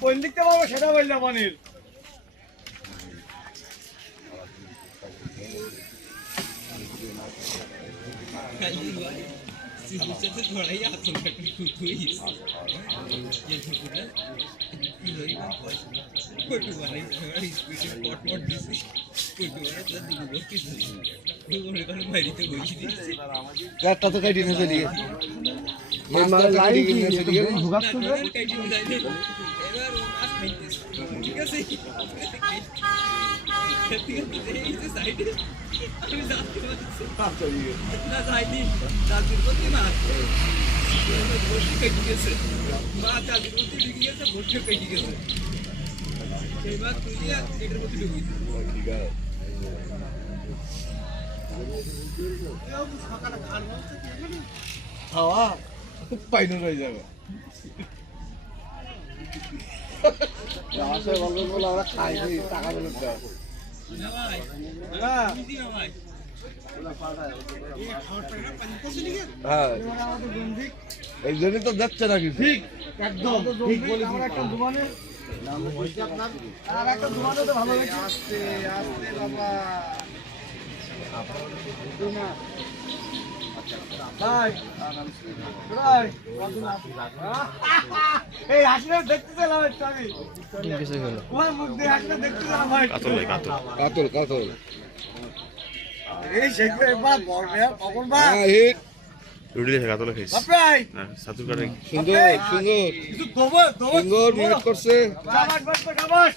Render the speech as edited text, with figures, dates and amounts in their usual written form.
কোন দিকতে পাবো সেটা বললাম অনিল। তো কাটি না চলি ঠিক আছে না যাইনি চাকরির প্রতি না ভর্তি কেটে গেছে বা চাকরির প্রতি ঢুকে গেছে ভর্তি কেটে গেছে সেইবার তুই এটার প্রতি ঢুকি খাওয়া পাইন রয়ে যাবে আমরা খাই টাকা বলে হ্যাঁ এই জন্যই তো যাচ্ছে নাকি ঠিক একদম ঠিক বলেছি আস্তে আস্তে বাবা এই হাসিটা দেখতে পেলাম আমি তোমার মুখ দিয়ে হাসিটা দেখতে পেলাম ভাই। কাতল কাতল এই শেখবে একবার বলবে কখন ভাই রুটি কাতলে খাইছি ভাই সাতুর কাটে সুন্দর সুন্দর কিছু দবো সুন্দর মিনিট করছে শাবাশ বাস শাবাশ